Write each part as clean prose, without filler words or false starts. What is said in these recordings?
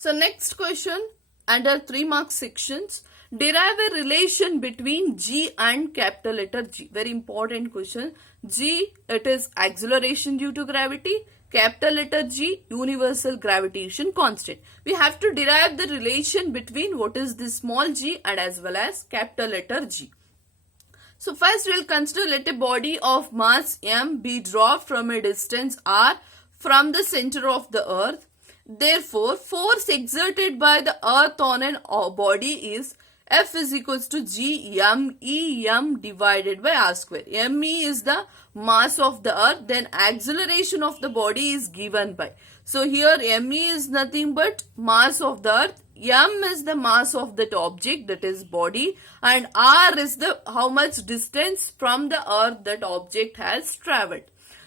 So next question under 3 mark sections. Derive a relation between G and capital letter G. Very important question. G, it is acceleration due to gravity. Capital letter G, universal gravitation constant. We have to derive the relation between what is this small g and as well as capital letter G. So first we will consider, let a body of mass m be dropped from a distance r from the center of the earth. Therefore, force exerted by the earth on an body is F is equals to G m E m divided by r square. Me is the mass of the earth, then acceleration of the body is given by. So here me is nothing but mass of the earth, m is the mass of that object, that is body, and r is the how much distance from the earth that object has traveled.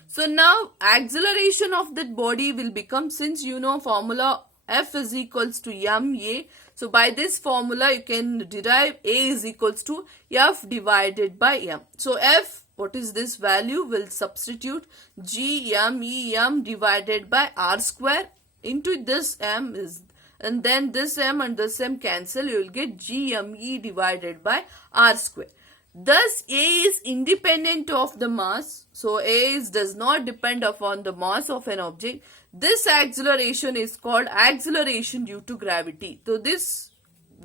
So now acceleration of that body will become, since you know formula F is equals to ma, so by this formula you can derive A is equals to F divided by m. So F, what is this value, will substitute G m divided by r square into this m is, and then this m and this m cancel, you will get GME divided by r square. Thus, A is independent of the mass. So, A does not depend upon the mass of an object. This acceleration is called acceleration due to gravity. So, this,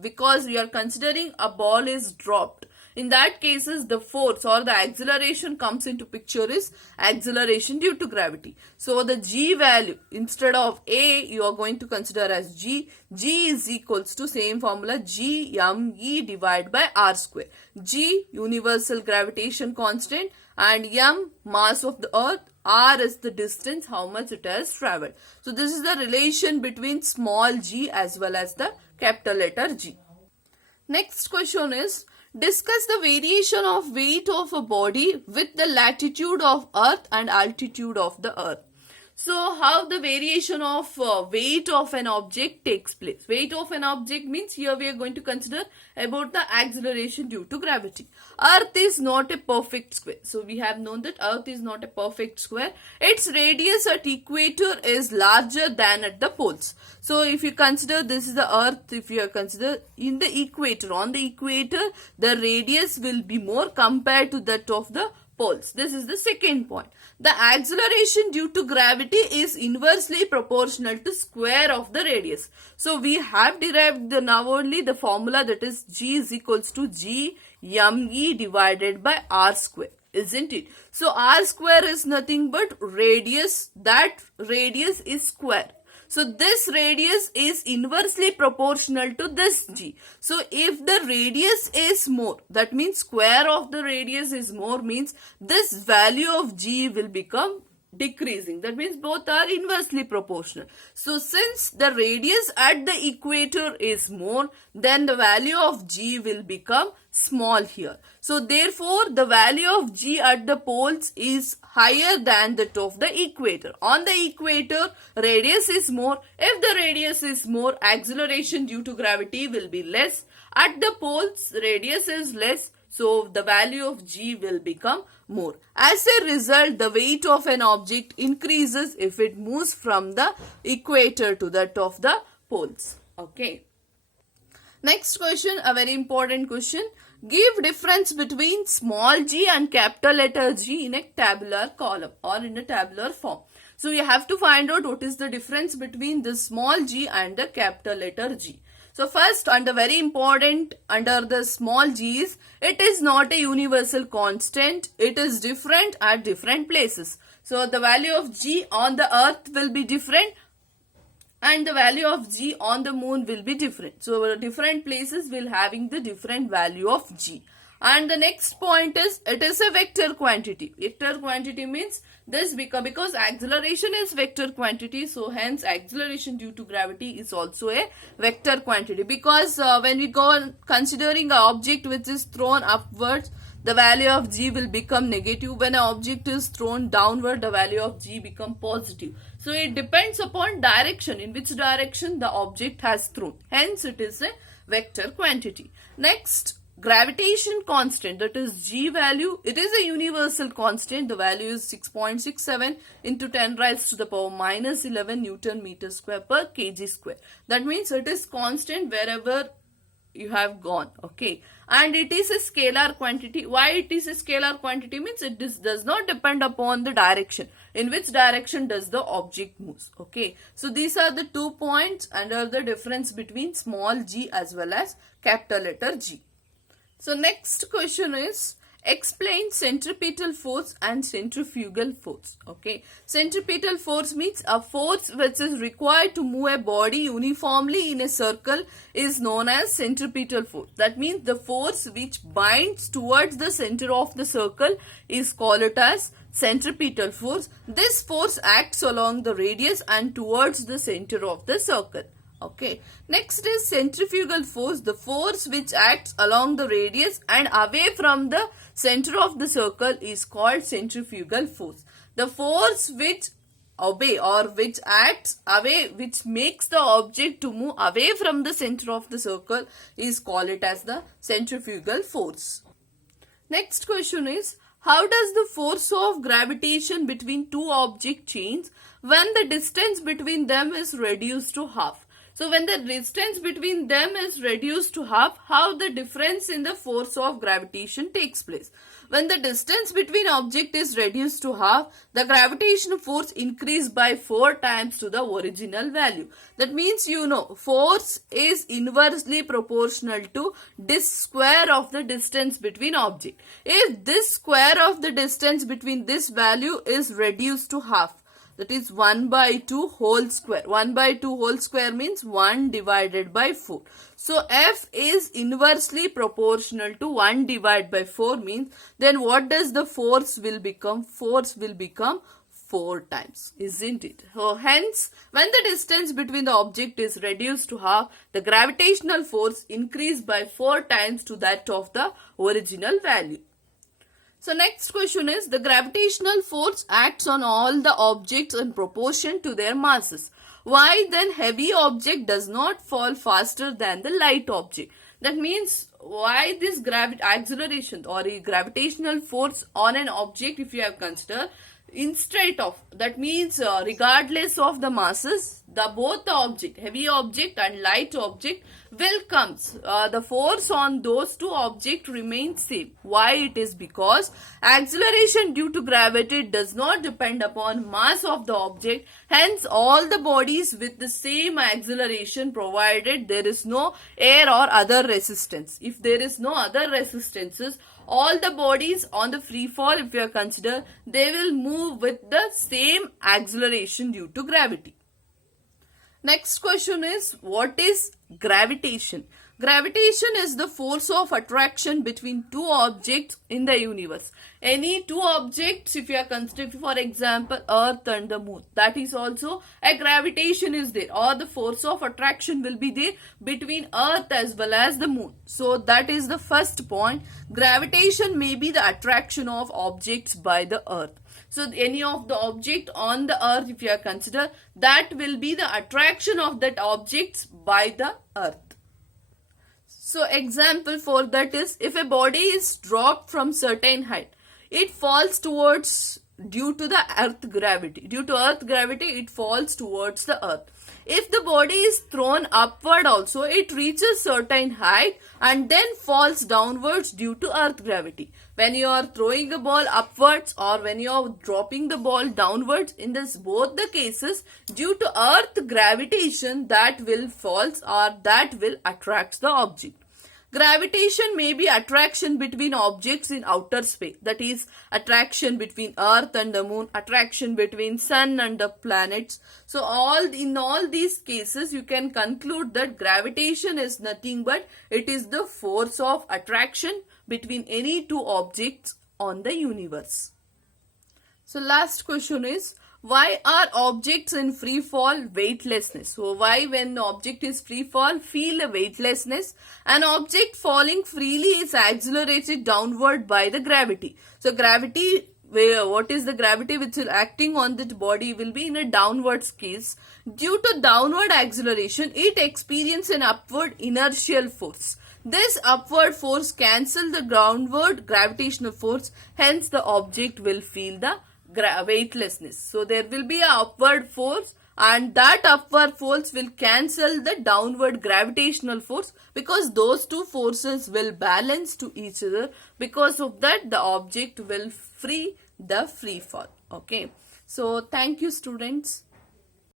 because we are considering a ball is dropped. In that cases, the force or the acceleration comes into picture is acceleration due to gravity. So, the G value, instead of A, you are going to consider as G. G is equals to same formula GME divided by r square. G, universal gravitation constant, and m, mass of the earth, r is the distance, how much it has traveled. So, this is the relation between small g as well as the capital letter G. Next question is, discuss the variation of weight of a body with the latitude of earth and altitude of the earth. So, how the variation of weight of an object takes place. Weight of an object means here we are going to consider about the acceleration due to gravity. Earth is not a perfect square. So, we have known that Earth is not a perfect square. Its radius at equator is larger than at the poles. So, if you consider this is the Earth, if you consider in the equator, on the equator, the radius will be more compared to that of the poles. This is the second point. The acceleration due to gravity is inversely proportional to square of the radius. So we have derived now only the formula, that is G is equals to G me divided by r square, isn't it? So r square is nothing but radius, that radius is square. So this radius is inversely proportional to this G. So if the radius is more, that means square of the radius is more, means this value of G will become decreasing. That means both are inversely proportional. So since the radius at the equator is more, then the value of G will become small here. So therefore the value of G at the poles is higher than that of the equator. On the equator, radius is more. If the radius is more, acceleration due to gravity will be less. At the poles, radius is less. So the value of G will become more. As a result, the weight of an object increases if it moves from the equator to that of the poles. Okay. Next question, a very important question. Give difference between small g and capital letter G in a tabular column or in a tabular form. So you have to find out what is the difference between the small g and the capital letter G. So first, under very important, under the small g's, it is not a universal constant. It is different at different places. So the value of G on the earth will be different and the value of G on the moon will be different. So different places will having the different value of G. And the next point is, it is a vector quantity. Vector quantity means this because acceleration is vector quantity. So hence acceleration due to gravity is also a vector quantity. Because when we go on considering an object which is thrown upwards, the value of G will become negative. When an object is thrown downward, the value of G become positive. So it depends upon direction, in which direction the object has thrown. Hence it is a vector quantity. Next, gravitation constant, that is G value, it is a universal constant. The value is 6.67 into 10 raised to the power minus 11 Newton meter square per kg square. That means it is constant wherever you have gone, okay, and it is a scalar quantity. Why it is a scalar quantity means it does not depend upon the direction, in which direction does the object moves, okay. So these are the 2 points under the difference between small g as well as capital letter G. So next question is, explain centripetal force and centrifugal force, okay. Centripetal force means a force which is required to move a body uniformly in a circle is known as centripetal force. That means the force which binds towards the center of the circle is called it as centripetal force. This force acts along the radius and towards the center of the circle. Okay, next is centrifugal force, the force which acts along the radius and away from the center of the circle is called centrifugal force. The force which obey or which acts away, which makes the object to move away from the center of the circle is called it as the centrifugal force. Next question is, how does the force of gravitation between two object change when the distance between them is reduced to half? So when the distance between them is reduced to half, how the difference in the force of gravitation takes place? When the distance between object is reduced to half, the gravitational force increases by 4 times to the original value. That means, you know, force is inversely proportional to this square of the distance between object. If this square of the distance between this value is reduced to half, that is 1 by 2 whole square. 1 by 2 whole square means 1 divided by 4. So F is inversely proportional to 1 divided by 4 means, then what does the force will become? Force will become 4 times, isn't it? So hence, when the distance between the object is reduced to half, the gravitational force increases by 4 times to that of the original value. So next question is, the gravitational force acts on all the objects in proportion to their masses. Why then heavy object does not fall faster than the light object? That means, why this acceleration or a gravitational force on an object, if you have considered, instead of, that means regardless of the masses, both the object, heavy object and light object will comes. The force on those two objects remains same. Why it is? Because acceleration due to gravity does not depend upon mass of the object. Hence, all the bodies with the same acceleration provided there is no air or other resistance. If there is no other resistances, all the bodies on the free fall, if you consider, they will move with the same acceleration due to gravity. Next question is, what is gravitation? Gravitation is the force of attraction between two objects in the universe. Any two objects, if you are considering, for example, Earth and the Moon, that is also a gravitation is there, or the force of attraction will be there between Earth as well as the Moon. So that is the first point. Gravitation may be the attraction of objects by the Earth. So any of the object on the Earth, if you are consider, that will be the attraction of that objects by the Earth. So example for that is, if a body is dropped from certain height, it falls towards due to the earth gravity. Due to earth gravity, it falls towards the earth. If the body is thrown upward also, it reaches certain height and then falls downwards due to earth gravity. When you are throwing a ball upwards or when you are dropping the ball downwards, in this both the cases, due to earth gravitation, that will falls or that will attract the object. Gravitation may be attraction between objects in outer space, that is attraction between Earth and the Moon, attraction between Sun and the planets. So in all these cases, you can conclude that gravitation is nothing but it is the force of attraction between any two objects on the universe. So last question is, why are objects in free fall weightlessness? So why when the object is free fall, feel a weightlessness? An object falling freely is accelerated downward by the gravity. So gravity what is the gravity which will acting on that body will be in a downwards case. Due to downward acceleration, it experiences an upward inertial force. This upward force cancel the downward gravitational force, hence the object will feel the weightlessness. So there will be a upward force, and that upward force will cancel the downward gravitational force, because those two forces will balance to each other. Because of that, the object will free the free fall. Okay. So thank you, students.